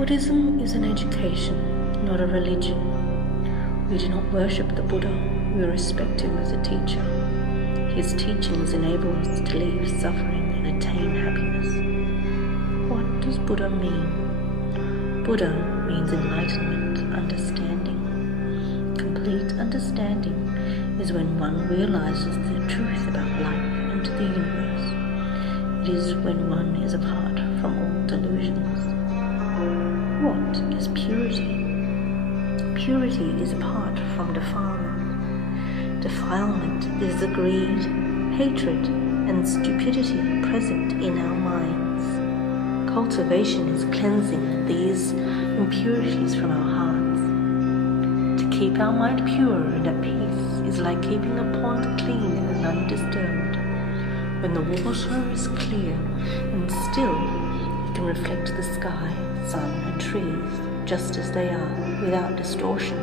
Buddhism is an education, not a religion. We do not worship the Buddha, we respect him as a teacher. His teachings enable us to leave suffering and attain happiness. What does Buddha mean? Buddha means enlightenment, understanding. Complete understanding is when one realizes the truth about life and the universe. It is when one is apart from all delusions. What is purity? Purity is apart from defilement. Defilement is the greed, hatred, and stupidity present in our minds. Cultivation is cleansing these impurities from our hearts. To keep our mind pure and at peace is like keeping a pond clean and undisturbed. When the water is clear and still, it can reflect the sky, sun, and trees just as they are, without distortion.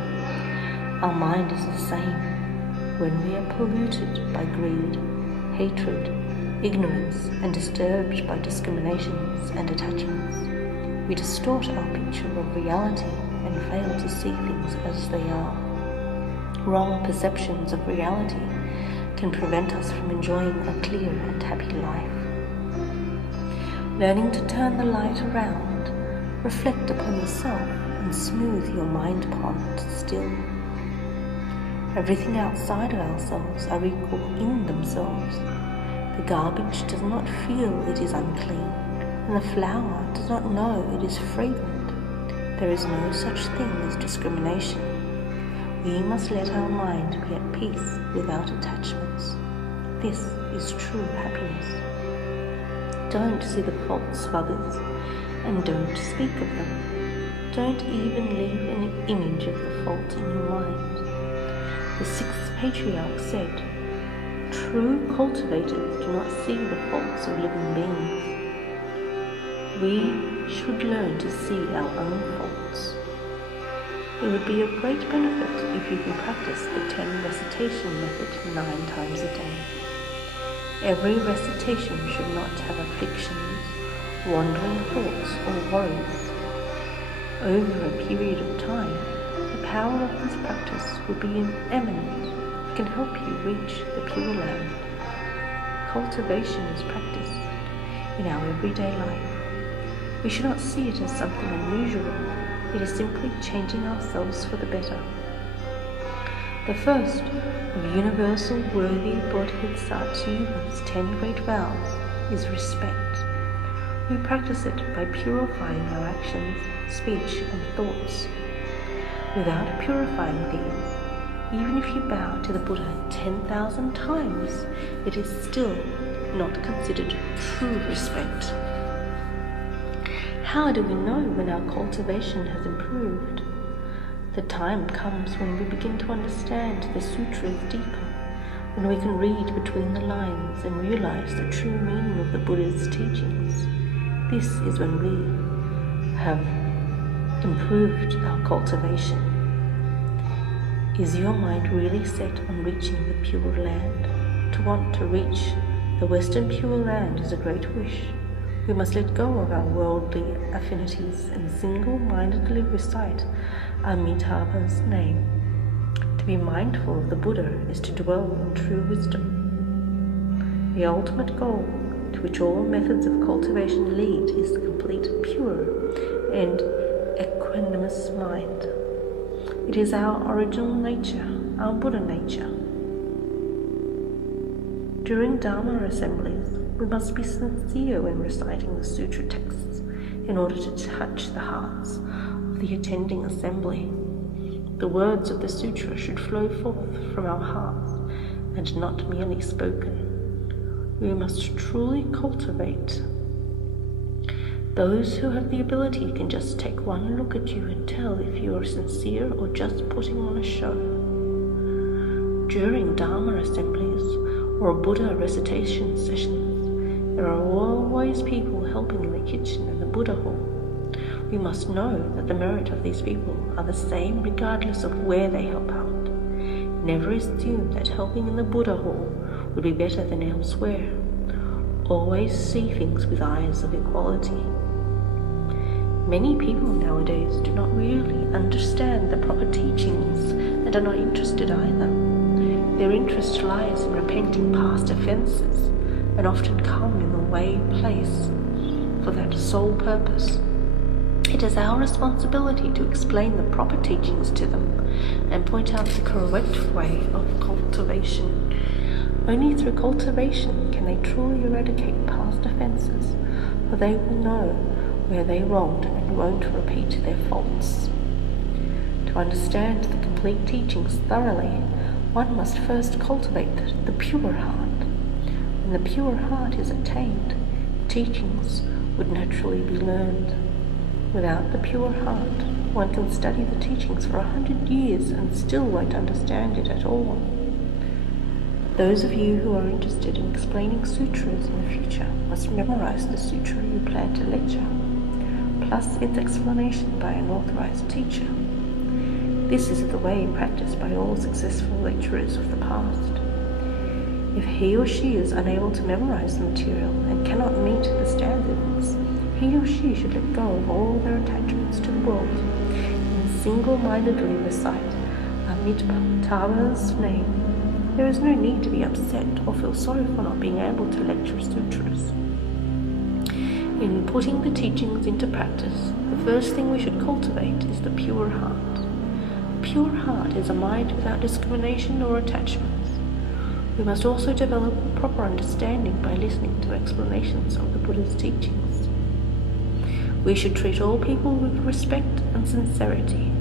Our mind is the same. When we are polluted by greed, hatred, ignorance, and disturbed by discriminations and attachments, we distort our picture of reality and fail to see things as they are. Wrong perceptions of reality can prevent us from enjoying a clear and happy life. Learning to turn the light around, reflect upon yourself and smooth your mind pond still. Everything outside of ourselves are equal in themselves. The garbage does not feel it is unclean, and the flower does not know it is fragrant. There is no such thing as discrimination. We must let our mind be at peace without attachments. This is true happiness. Don't see the faults of others, and don't speak of them. Don't even leave an image of the fault in your mind. The sixth patriarch said, "True cultivators do not see the faults of living beings." We should learn to see our own faults. It would be of great benefit if you can practice the 10 recitation method 9 times a day. Every recitation should not have afflictions, wandering thoughts, or worries. Over a period of time, the power of this practice will be eminent. It can help you reach the Pure Land. Cultivation is practiced in our everyday life. We should not see it as something unusual. It is simply changing ourselves for the better. The first of universal worthy Bodhisattva's 10 great vows is respect. We practice it by purifying our actions, speech, and thoughts. Without purifying these, even if you bow to the Buddha 10,000 times, it is still not considered true respect. How do we know when our cultivation has improved? The time comes when we begin to understand the sutras deeper, when we can read between the lines and realize the true meaning of the Buddha's teachings. This is when we have improved our cultivation. Is your mind really set on reaching the Pure Land? To want to reach the Western Pure Land is a great wish. We must let go of our worldly affinities and single-mindedly recite Amitabha's name. To be mindful of the Buddha is to dwell in true wisdom. The ultimate goal to which all methods of cultivation lead is the complete pure and equanimous mind. It is our original nature, our Buddha nature. During Dharma assemblies, we must be sincere when reciting the sutra texts in order to touch the hearts of the attending assembly. The words of the sutra should flow forth from our hearts and not merely spoken. We must truly cultivate. Those who have the ability can just take one look at you and tell if you are sincere or just putting on a show. During Dharma assemblies or Buddha recitation sessions, there are always people helping in the kitchen and the Buddha hall. We must know that the merit of these people are the same regardless of where they help out. Never assume that helping in the Buddha hall would be better than elsewhere. Always see things with eyes of equality. Many people nowadays do not really understand the proper teachings and are not interested either. Their interest lies in repenting past offences and often come in the way place for that sole purpose. It is our responsibility to explain the proper teachings to them and point out the correct way of cultivation. Only through cultivation can they truly eradicate past offences, for they will know where they wronged and won't repeat their faults. To understand the complete teachings thoroughly, one must first cultivate the pure heart. When the pure heart is attained, teachings would naturally be learned. Without the pure heart, one can study the teachings for 100 years and still won't understand it at all. Those of you who are interested in explaining sutras in the future must memorize the sutra you plan to lecture, plus its explanation by an authorized teacher. This is the way practiced by all successful lecturers of the past. If he or she is unable to memorize the material and cannot meet the standards, he or she should let go of all their attachments to the world and single-mindedly recite Amitabha's name. There is no need to be upset or feel sorry for not being able to lecture sutras. In putting the teachings into practice, the first thing we should cultivate is the pure heart. A pure heart is a mind without discrimination or attachments. We must also develop proper understanding by listening to explanations of the Buddha's teachings. We should treat all people with respect and sincerity.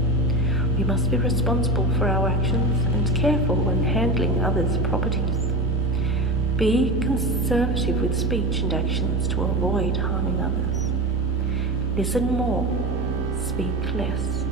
We must be responsible for our actions and careful when handling others' properties. Be conservative with speech and actions to avoid harming others. Listen more, speak less.